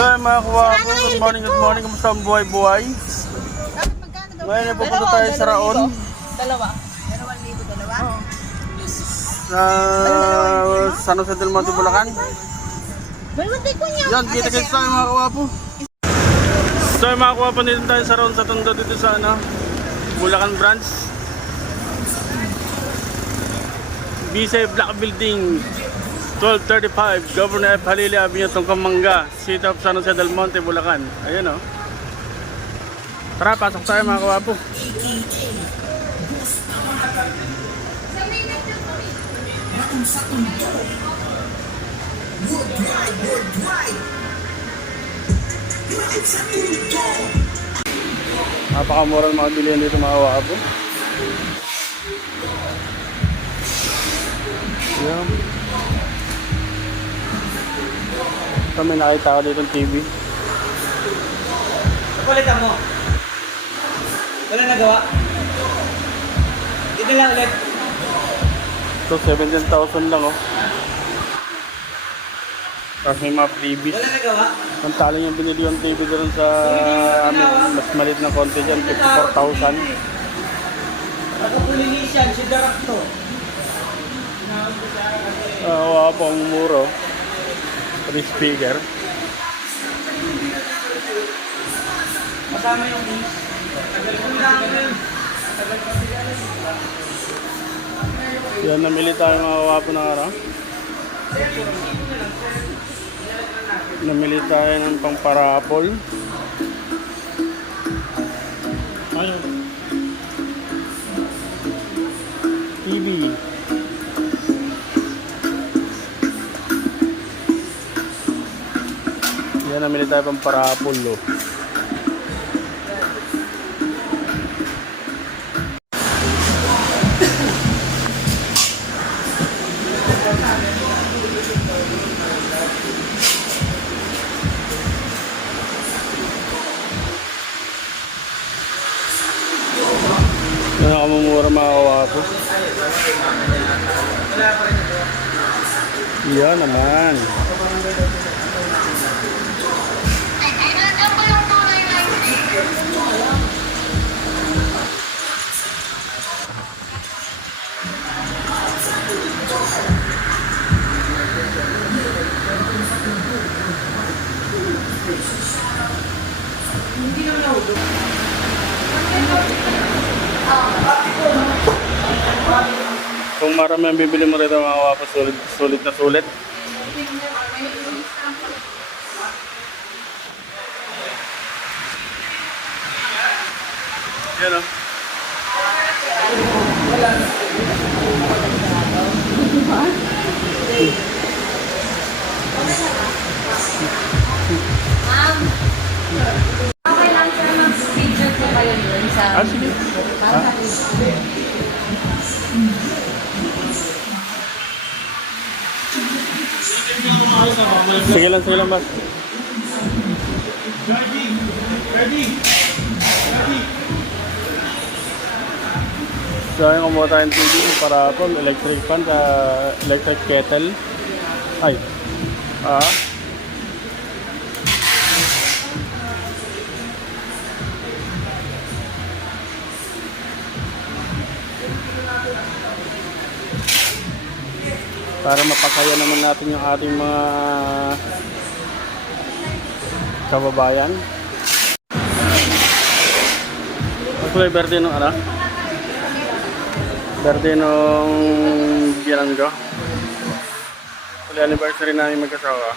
So mga kuwapo, good morning, kamusta ang buhay-buhay? Ngayon ay pupunta tayo sa Raon. Dalawa. 2,000, dalawa? Sa San Jose del Monte, Bulacan. Yan, kita-kita tayo mga kuwapo. So mga kuwapo, dito tayo sa Raon sa Tondo, dito sa Bulacan branch. Bisay Black Building 1235 Governor F. Halili Avenue, Tongkamanga, City of San Jose del Monte, Bulacan. Ayun o. Tara, pasok tayo mga kawapo. Napakamura ng mga bilihan dito mga kawapo. Ayan. Ito may nakita ko dito ng TV. Nakulitan mo. Wala nagawa. Dito lang ulit. Ito 17,000 lang oh. Tapos may mga freebies. Wala nagawa. Ang taling yung binili yung TV doon sa amin, mas maliit na konti dyan, 54,000. Pagkapulinisyan, si Darakto. Wala po ang muro. Free speaker. Masama yung case. Yan, namili tayo mga wapo na araw. Namili tayo ng pang-parapol. Ayun. TV. Yan, namili tayo pang-parapol oh. Nakamumura mga kawapo. Yan naman. Kung marami ang bibili mo rito mga kawapo, sulit na sulit. Yan o. Okay lang siya mag-picture ko kayo dun sa... Sige. Sige lang mas. So ayun, kumuha tayong TV, parapol, electric fan, electric kettle. Ay. Para mapasaya naman natin yung ating mga kababayan. Ang kulay verde nung verde nung biyanan ko. Kulay anniversary namin magkasawa.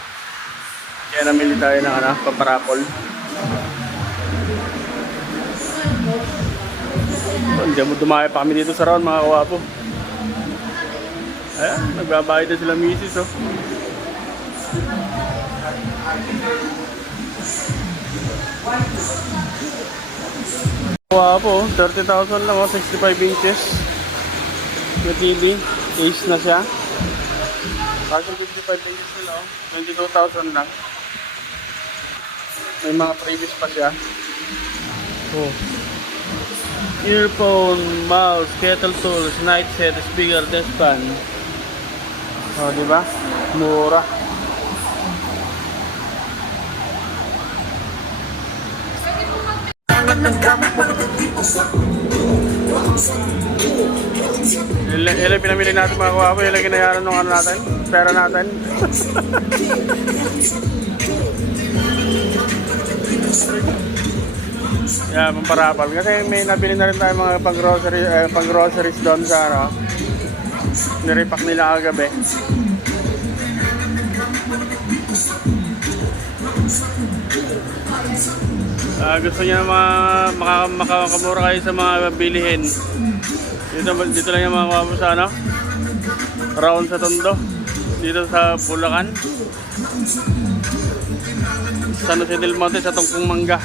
Kaya namili tayo ng paparapol. Dumaya pa kami dito sa Raon mga kawapo. Ayan, nagbabayad na sila misis oh. Wapo, 30,000 lang oh, 65 inches. May TV, case na siya. Bakit 55 inches nila oh, 22,000 lang. May mga previous pa siya. Oh. Earphone, mouse, kettle tools, night set, speaker, desk fan. Oh, di ba? Mura. Ilan pinamili natin mga kawapo, ilan ginayaran nung ano natin, pera natin. Yeah, pamparapal. Kasi may nabili na rin tayo mga pang-groceries doon sa ano. Nirepack nila kagabi. Gusto niya makakamura kayo sa mga bilihin. Dito lang yung mga kawapo sa ano. Round sa Tondo. Dito sa Bulacan. San Jose del Monte sa Tungkong Mangga.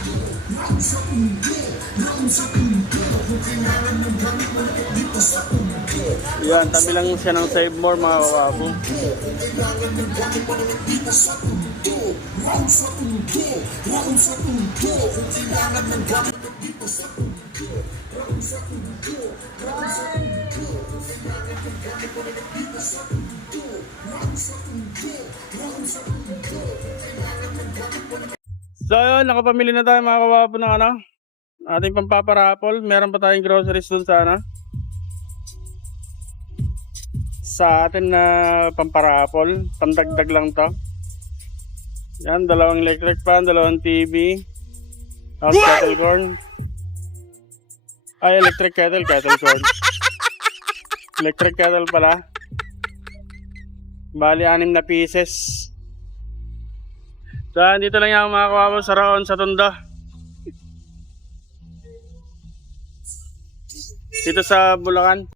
Yan, tabi lang siya ng Save More mga kawapo. So yun, nakapamili na tayo mga kawapo ng ano, ating pampaparapol. Meron pa tayong groceries dun sa ano, sa atin na pamparapol. Pandagdag lang to. Yan, 2 electric fan, 2 TV, kettle corn. Ay, electric kettle corn. Electric kettle pala. Bali 6 na pieces. So, dito lang yung mga kawapo sa Roon sa Tondo. Dito sa Bulacan.